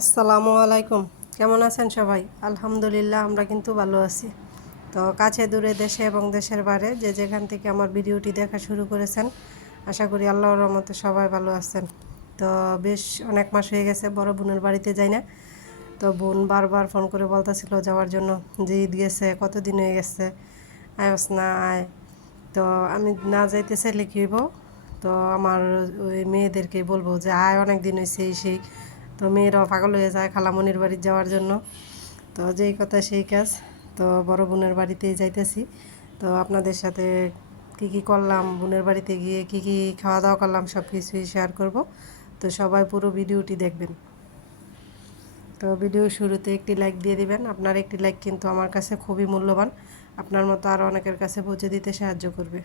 আসসালামু আলাইকুম। কেমন আছেন সবাই? আলহামদুলিল্লাহ আমরা কিন্তু ভালো আছি। তো কাছে দূরে দেশে এবং দেশের বাইরে যে যেখান থেকে আমার ভিডিওটি দেখা শুরু করেছেন, আশা করি আল্লাহর রহমতে সবাই ভালো আছেন। তো বেশ অনেক মাস হয়ে গেছে বড় বোনের বাড়িতে যাই না। তো বোন বারবার ফোন করে বলতেছিল যাওয়ার জন্য, যে ঈদ গেছে, কতদিন হয়ে গেছে, আয়স না আয়। তো আমি না যাইতে চাইলে কী হইব? তো আমার ওই মেয়েদেরকে বলবো যে আয়, অনেক দিন হয়েছে এই সেই। তো মেয়েরাও পাগল হয়ে যায় খালামণির বাড়ি যাওয়ার জন্য। তো যেই কথা সেই কাজ। তো বড় বোনের বাড়িতেই যাইতেছি। তো আপনাদের সাথে কি কি করলাম, বোনের বাড়িতে গিয়ে কি কি খাওয়া দাওয়া করলাম, সব কিছুই শেয়ার করব। তো সবাই পুরো ভিডিওটি দেখবেন। তো ভিডিও শুরুতে একটি লাইক দিয়ে দিবেন। আপনার একটি লাইক কিন্তু আমার কাছে খুবই মূল্যবান। আপনার মতো আরও অনেকের কাছে পৌঁছে দিতে সাহায্য করবে।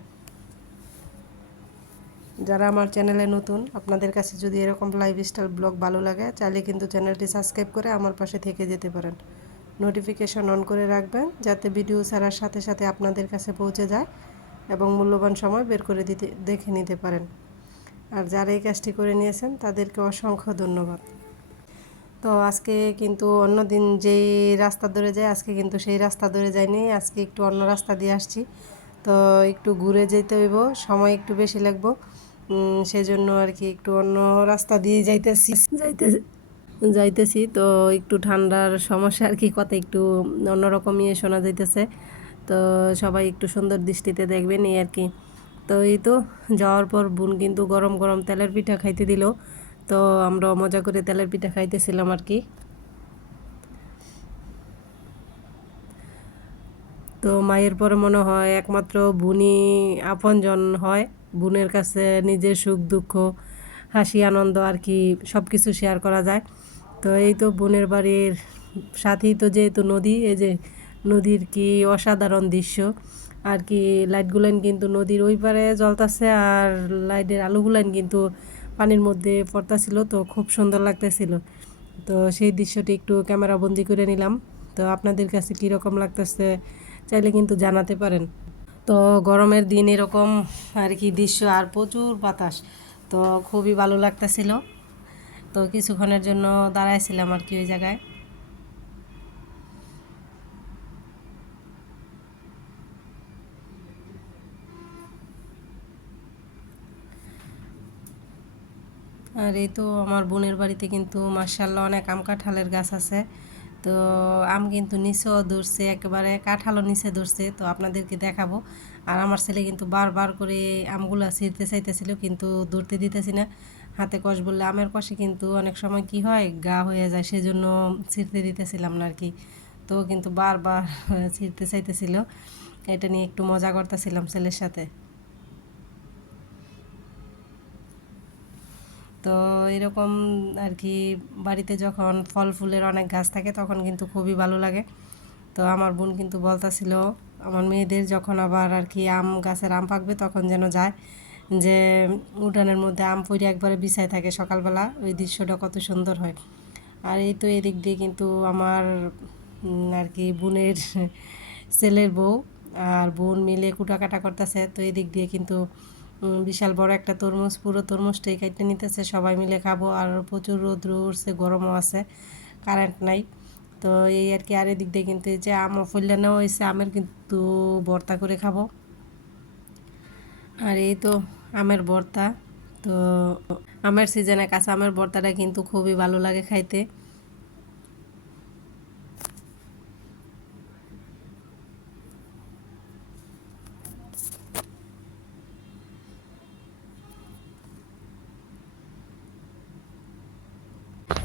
যারা আমার চ্যানেলে নতুন, আপনাদের কাছে যদি এরকম লাইফস্টাইল ব্লগ ভালো লাগে, চাইলে কিন্তু চ্যানেলটি সাবস্ক্রাইব করে আমার পাশে থেকে যেতে পারেন। নোটিফিকেশন অন করে রাখবেন, যাতে ভিডিও ছাড়ার সাথে সাথে আপনাদের কাছে পৌঁছে যায় এবং মূল্যবান সময় বের করে দেখে নিতে পারেন। আর যারা এই কাজটি করে নিয়েছেন তাদেরকে অসংখ্য ধন্যবাদ। তো আজকে কিন্তু অন্য দিন যেই রাস্তা ধরে যায়, আজকে কিন্তু সেই রাস্তা ধরে যায়নি, আজকে একটু অন্য রাস্তা দিয়ে আসছি। তো একটু ঘুরে যেতে হইব, সময় একটু বেশি লাগবো, সেই জন্য আর কি একটু অন্য রাস্তা দিয়ে যাইতেছি। তো একটু ঠান্ডার সমস্যা আর কি, কথা একটু অন্যরকমই শোনা যাইতেছে। তো সবাই একটু সুন্দর দৃষ্টিতে দেখবেন, এই আর কি। তো এই তো যাওয়ার পর বোন কিন্তু গরম গরম তেলের পিঠা খাইতে দিল। তো আমরা মজা করে তেলের পিঠা খাইতেছিলাম আর কি। তো মায়ের পরে মনে হয় একমাত্র বোনই আপনজন হয়। বোনের কাছে নিজের সুখ দুঃখ, হাসি আনন্দ আর কি সব কিছু শেয়ার করা যায়। তো এই তো বোনের বাড়ির সাথেই তো যেহেতু নদী, এই যে নদীর কি অসাধারণ দৃশ্য আর কি। লাইটগুলান কিন্তু নদীর ওই পারে জ্বলতেছে, আর লাইটের আলোগুলান কিন্তু পানির মধ্যে পড়তেছিল। তো খুব সুন্দর লাগতেছিল। তো সেই দৃশ্যটি একটু ক্যামেরা বন্দি করে নিলাম। তো আপনাদের কাছে কীরকম লাগতেছে চাইলে কিন্তু জানাতে পারেন। তো গরমের দিন এরকম আর কি দৃশ্য, আর প্রচুর বাতাস, তো খুবই ভালো লাগতেছিল। তো কিছুক্ষণের জন্য দাঁড়াইছিলাম আর কি ওই জায়গায়। আর এই তো আমার বোনের বাড়িতে কিন্তু মাশাআল্লাহ অনেক আম কাঁঠালের গাছ আছে। তো আম কিন্তু নিচেও ধরছে, একেবারে কাঁঠালও নিচে ধরছে, তো আপনাদেরকে দেখাবো। আর আমার ছেলে কিন্তু বারবার করে আমগুলো ছিঁড়তে চাইতেছিল, কিন্তু ধরতে দিতেছি না। হাতে কষ বললে, আমের কষে কিন্তু অনেক সময় কি হয়, গা হয়ে যায়, সেজন্য ছিঁড়তে দিতেছিলাম না আর কি। তো কিন্তু বারবার ছিঁড়তে চাইতেছিল। এটা নিয়ে একটু মজা করতেছিলাম ছেলের সাথে। তো এরকম আর কি বাড়িতে যখন ফল ফুলের অনেক গাছ থাকে তখন কিন্তু খুবই ভালো লাগে। তো আমার বোন কিন্তু বলতাছিল আমার মেয়েদের যখন আবার আর কি আম গাছের আম পাকবে তখন যেন যায়, যে উঠানের মধ্যে আম পড়ে একবারে বিছায় থাকে সকালবেলা, ওই দৃশ্যটা কত সুন্দর হয়। আর এই তো এদিক দিয়ে কিন্তু আমার আর কি বোনের ছেলের বউ আর বোন মিলে কুটাকাটা করতেছে। তো এদিক দিয়ে কিন্তু বিশাল বড় একটা তরমুজ, পুরো তরমুজটাই কাটতে নিতেছে, সবাই মিলে খাবো। আর প্রচুর রৌদ্র উঠছে, গরমও আছে, কারেন্ট নাই। তো এই আর কি। আর এদিক দিয়ে কিন্তু এই যে আম ফল্লা নেওয়া হয়েছে, আমের কিন্তু ভর্তা করে খাবো। আর এই তো আমের ভর্তা। তো আমের সিজনে কাঁচা আমের ভর্তাটা কিন্তু খুবই ভালো লাগে খাইতে।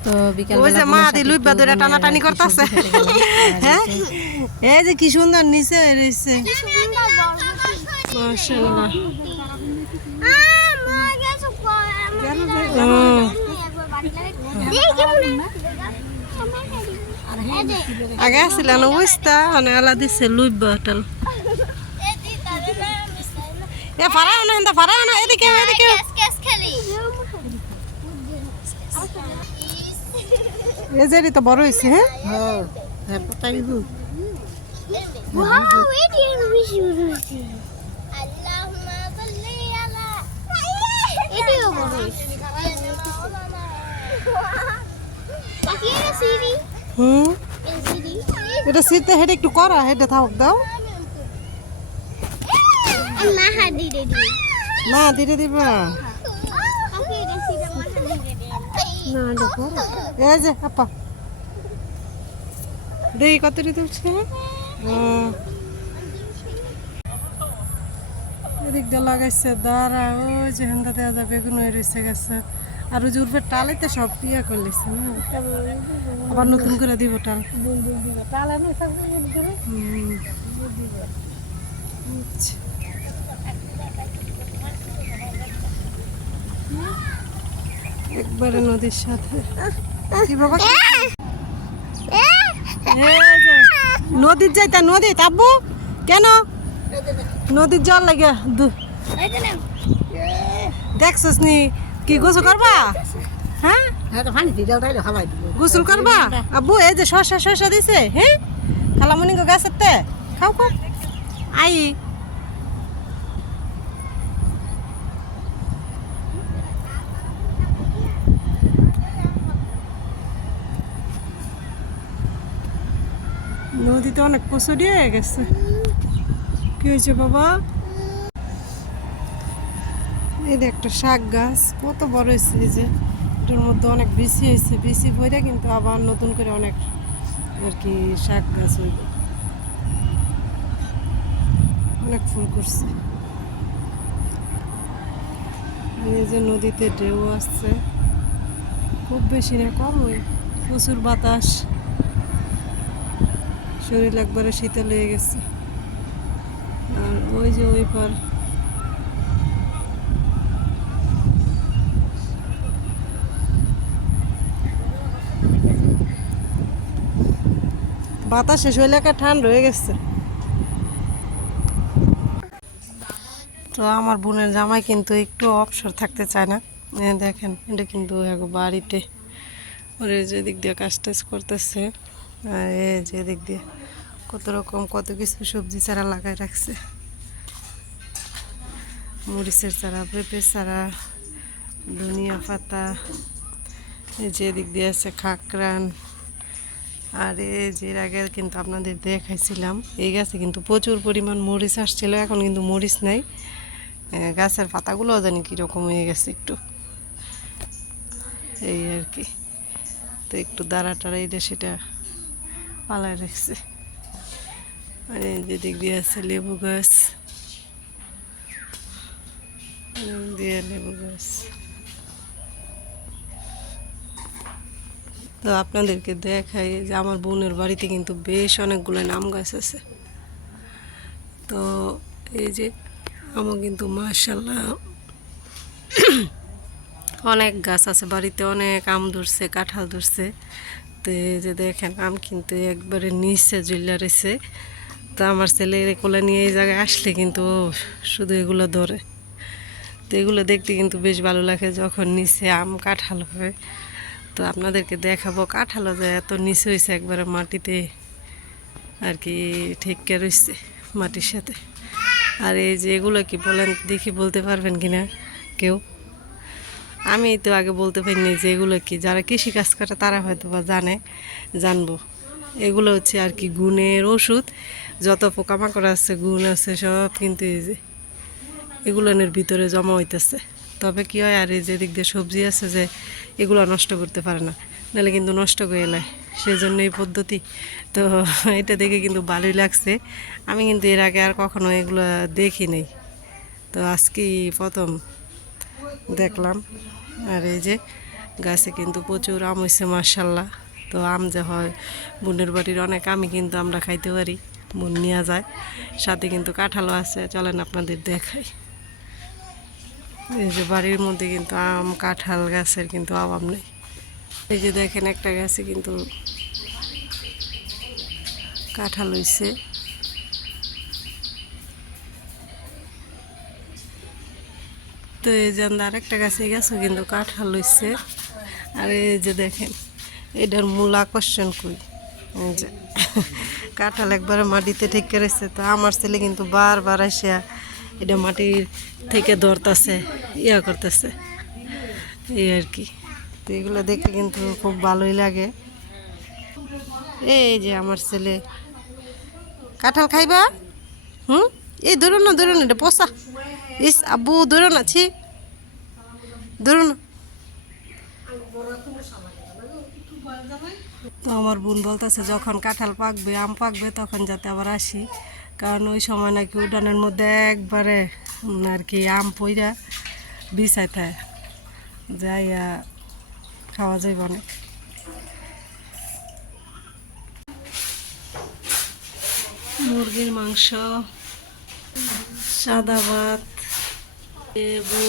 তো বিকালবেলা মা দি লুইবা ধরে টানাটানি করতেছে। হ্যাঁ, এই যে কি সুন্দর নিচে রয়েছে, মাশাআল্লাহ। আগে আসছিল না বুঝতা, অনেক আলা দিচ্ছে লুইবা হোটেল। এ ফারা না, এন্দা ফারা না, এদিকে এদিকে। এই যে তো বড় হয়েছে। হ্যাঁ হ্যাঁ, তাই গো। হুম, এটা শীতে হেঁটে একটু করা হেঁটে থাক দাও। না ধীরে দিবা এই যে আপা দেখি কত দিতে উঠছে। এদিক দিয়ে লাগাইছে দাঁড়া, ওই যে হেন্দা দেওয়া যাবে বেগুন হয়ে রয়েছে গেছে। আর ওই যে উর্ফে টালাইতে সব ইয়ে করলেছে না, আবার নতুন করে দিব টাল। আচ্ছা। একবারে নদীর সাথে কি বাবা নদীর যাইতা নদী আব্বু কেন নদীর জল লাগে দেখছস নি কি গোসল করবা? হ্যাঁ গোসল করবা আব্বু? এই যে শসা শসা দিছে, হ্যাঁ খালামণি গাছের তে খাও খাও আই। নদীতে অনেক পচড়ি হয়ে গেছে। কি হয়েছে বাবা? এই যে একটা শাক গাছ কত বড় হয়েছে, এই যে এটার মধ্যে অনেক বিচি হয়েছে, বিচি পড়ে কিন্তু আবার নতুন করে অনেক আর কি শাক গাছ হইব, অনেক ফুল করছে। এই যে নদীতে ঢেউ আসছে, খুব বেশি না কম, ওই প্রচুর বাতাস, শরীর একবারে শীতল হয়ে গেছে। আর ওই যে ওই পার বাতাসে শরীর একা ঠান্ডা হয়ে গেছে। তো আমার বোনের জামাই কিন্তু একটু অবসর থাকতে চায় না। দেখেন এটা কিন্তু বাড়িতে ওরে যে দিক দিয়ে কাজ টাজ করতেছে, আর এই যে দিক দিয়ে কত রকম কত কিছু সবজি চারা লাগাই রাখছে, মরিচের চারা, পেঁপের চারা, ধনিয়া পাতা, এই যে দিক দিয়ে আছে খাকরান। আর এই যে আগে কিন্তু আপনাদের দেখাইছিলাম এই গাছে কিন্তু প্রচুর পরিমাণ মরিচ আসছিল, এখন কিন্তু মরিচ নাই, গাছের পাতাগুলোও জানি কীরকম হয়ে গেছে একটু, এই আর কি। তো একটু দাঁড়া টাড়া এটা সেটা পালায় রাখছে। আর এই যে দিক দিয়ে আছে লেবু গাছ, দিয়ে লেবু গাছ। তো আপনাদেরকে দেখাই যে আমার বোনের বাড়িতে কিন্তু বেশ অনেকগুলো আম গাছ আছে। তো এই যে আমার কিন্তু মাশাআল্লাহ অনেক গাছ আছে বাড়িতে, অনেক আম ধরছে, কাঁঠাল ধরছে। তো এই যে দেখেন আম কিন্তু একবারে নিচে ঝুলে রয়েছে। তো আমার ছেলে কোলে নিয়ে এই জায়গায় আসলে কিন্তু শুধু এগুলো ধরে। তো এগুলো দেখতে কিন্তু বেশ ভালো লাগে যখন নিচে আম কাঁঠাল হয়। তো আপনাদেরকে দেখাবো কাঁঠালও যে এত নিচে হয়েছে একবারে মাটিতে আর কি ঠেকে রয়েছে মাটির সাথে। আর এই যে এগুলো কি বলেন দেখি, বলতে পারবেন কিনা কেউ? আমি তো আগে বলতে পারিনি যে এগুলো কি, যারা কৃষিকাজ করে তারা হয়তো বা জানবো। এগুলো হচ্ছে আর কি গুণের ওষুধ, যত পোকামাকড় আছে গুণ আছে সব কিন্তু এই যে এগুলোনের ভিতরে জমা হইতেছে। তবে কি হয়, আর এই যে দিক দিয়ে সবজি আছে যে এগুলো নষ্ট করতে পারে না, নাহলে কিন্তু নষ্ট করে এলায়, সেজন্য এই পদ্ধতি। তো এটা দেখে কিন্তু ভালোই লাগছে, আমি কিন্তু এর আগে আর কখনো এগুলো দেখি নাই, তো আজকেই প্রথম দেখলাম। আর এই যে গাছে কিন্তু প্রচুর আম হয়েছে মাশাআল্লাহ। তো আম যে হয় বোনের বাড়ির অনেক আমই কিন্তু আমরা খাইতে পারি, বোন নিয়ে যায়, সাথে কিন্তু কাঁঠালও আছে, চলেন আপনাদের দেখাই। এই যে বাড়ির মধ্যে কিন্তু আম কাঁঠাল গাছের কিন্তু অভাব নেই। এই যে দেখেন একটা গাছে কিন্তু কাঁঠাল হয়েছে। তো এই যে আরেকটা গাছে গাছও কিন্তু কাঁঠাল হয়েছে। আর এই যে দেখেন এটার মূল আকর্ষণ কই, এই যে কাঁঠাল একবারে মাটিতে ঠেকে রয়েছে। তো আমার ছেলে কিন্তু বারবার আসিয়া এটা মাটির থেকে ধরতেছে, ইয়া করতেছে, এই আর কি। তো এগুলো দেখতে কিন্তু খুব ভালোই লাগে। এই যে আমার ছেলে কাঁঠাল খাইবা। এই ধরো না এটা পোষা। ইস আব্বু ধরো না, ছি ধরো না। তো আমার বোন বলতেছে যখন কাঁঠাল পাকবে, আম পাকবে, তখন যাতে আবার আসি, কারণ ওই সময় নাকি উঠানের মধ্যে একবারে আর কি আম পইরা বিছাইতে যাইয়া খাওয়া যাইব অনেক। মুরগির মাংস, সাদা ভাত, লেবু,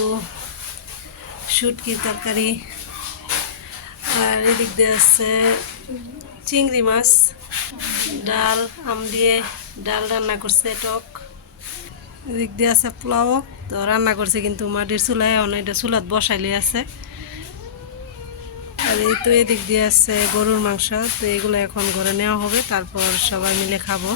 শুটকির তরকারি, আর এদিক দিয়ে আছে চিংড়ি মাছ, ডাল, আম দিয়ে ডাল রান্না করছে টক। এদিক দিয়ে আছে পোলাও, তো রান্না করছে কিন্তু মাটির চুলায়, এটা চুলাত বসাইলে আছে। আর এই তো এদিক দিয়ে আছে গরুর মাংস, তো এগুলো এখন ঘরে নেওয়া হবে, তারপর সবাই মিলে খাবো।